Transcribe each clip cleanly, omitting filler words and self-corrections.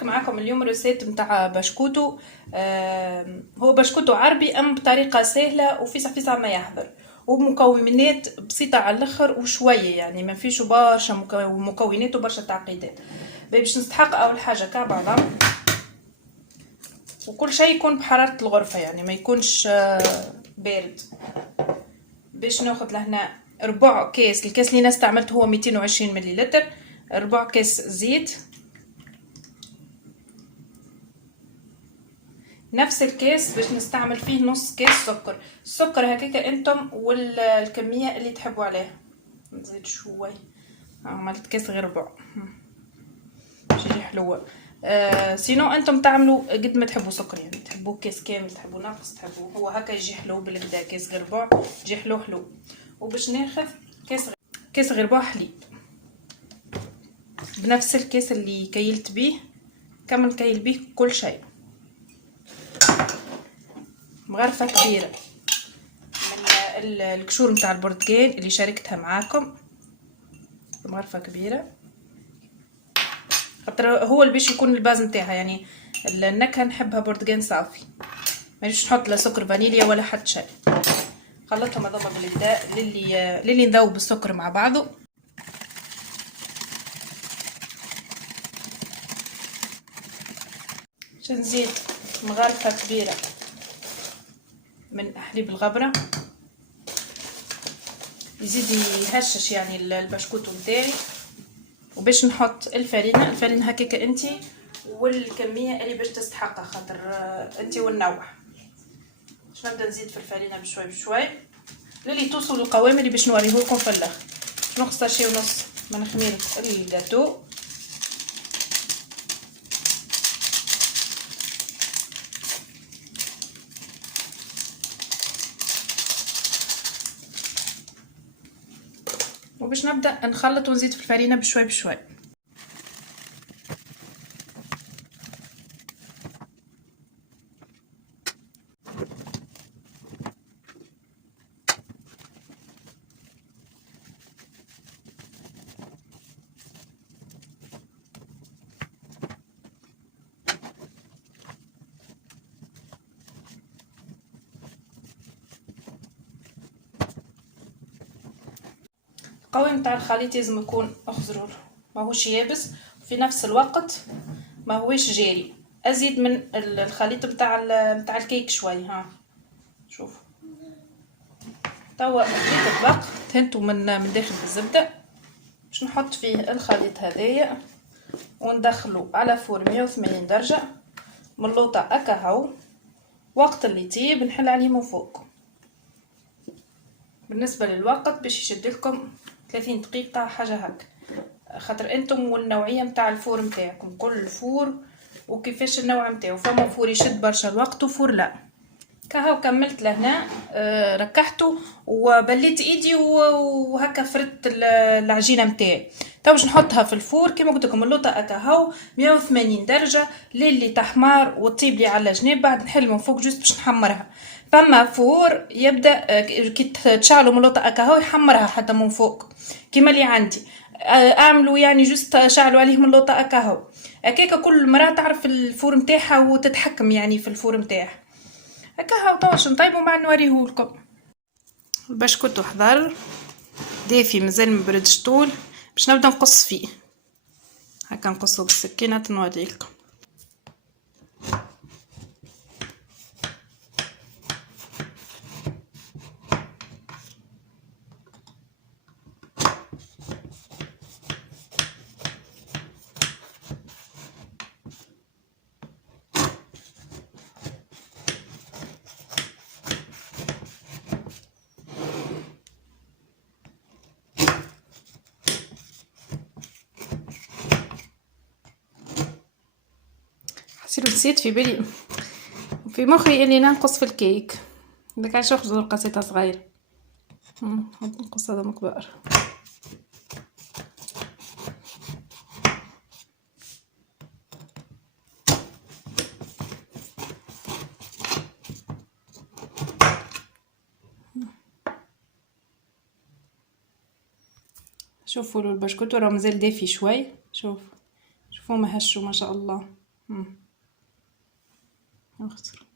نشارك معاكم اليوم ريسيت متاع بشكوتو. هو بشكوتو عربي اما بطريقه سهله وفيسع فيسع ما يحضر، ومكونات بسيطه على الاخر وشويه، يعني ما فيش برشا مكونات وبرشا تعقيدات. باش نستحق اول حاجه كعب عظم، وكل شيء يكون بحراره الغرفه، يعني ما يكونش بارد. باش ناخذ لهنا ربع كاس، الكاس اللي انا استعملته هو 220 مليلتر، ربع كاس زيت، نفس الكاس باش نستعمل فيه نص كاس سكر. السكر هكاكا انتم والكميه اللي تحبوا عليها. نزيد شوي، عملت كاس غير ربع باش يجي حلوه. سينو انتم تعملوا قد ما تحبوا سكر، يعني تحبوا كاس كامل، تحبوا ناقص، تحبوا هو هكا يجي حلو بالكدا، كاس غير ربع يجي حلو. وباش ناخذ كاس غير ربع حليب بنفس الكاس اللي كيلت بيه، كمل كيل بيه كل شيء. مغرفه كبيره من القشور نتاع البرتقال اللي شاركتها معاكم، مغرفه كبيره، خاطر هو اللي باش يكون الباز نتاعها، يعني النكهه نحبها برتقال صافي، مانيش نحط لا سكر فانيليا ولا حتى شيء. خلطهم هذوما بالكدا للي نذوب السكر مع بعضه. باش نزيد مغرفه كبيره من حليب الغبره، يزيد يهشش يعني البشكوت نتاعي. وباش نحط الفرينه هكاكا انتي والكميه اللي باش تستحقها، خاطر انتي والنوع. باش نبدا نزيد في الفرينه بشوي للي توصلوا للقوام اللي باش نوريه لكم في الاخر. نقص شي ونص من خميره الجاتو، وباش نبدا نخلط ونزيد في الفرينه بشوي. القوام تاع الخليط لازم يكون اخضر، ماهوش يابس، وفي نفس الوقت ماهوش جاري، ازيد من الخليط نتاع الكيك شوي. ها شوف توا حطيت الطبق دهنته من داخل بالزبده، باش نحط فيه الخليط هذايا وندخله على فور 180 درجه من لوطه هكا. وقت اللي يطيب نحل عليه من فوق. بالنسبه للوقت باش يشد لكم 30 دقيقه حاجه هكا، خاطر انتم والنوعيه نتاع الفور نتاعكم، كل فور وكيفاش النوع نتاعو، فما فور يشد برشا الوقت وفور لا. كهو كملت لهنا، ركحته وبليت ايدي وهكا فردت العجينه نتاعي. تو باش نحطها في الفور كيما قلت لكم اللوطه هكا 180 درجه للي تحمر وتطيب لي على جناب، بعد نحل من فوق جوست باش نحمرها. فما فور يبدا كي تشعلوا من اللوطه هكا يحمرها حتى من فوق كيما اللي عندي. اعملوا يعني جوست شعلوا عليه من اللوطه هكاكا كل مرة تعرف الفور نتاعها وتتحكم يعني في الفور نتاعها. هكا طواش نطيبو مع نوريهولكم. البشكوت حضر دافي مازال مبردش طول، باش نبدا نقص فيه هكا، نقصو بالسكينه نوريلكم. حسيت نسيت في بالي في مخي اني ننقص في الكيك، داك علاش ناخذ رقصيطه صغيره، نقص هذا كبار. شوفوا البشكوت راه مازال دافي شوي، شوفوا ما هشوا ما شاء الله. اختصر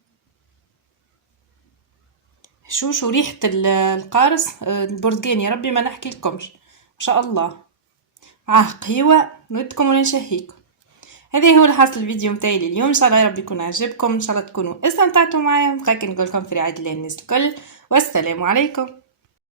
شو ريحة القارص البرتقال، يا ربي ما نحكي لكمش ما شاء الله. قهوة نودكم ولا نشهيكم. هذا هو الحاصل الفيديو متاعي اليوم، ان شاء الله يا رب يكون عجبكم، ان شاء الله تكونوا استمتعتوا معايا. بقى نقول لكم في رعاية الله الناس الكل، والسلام عليكم.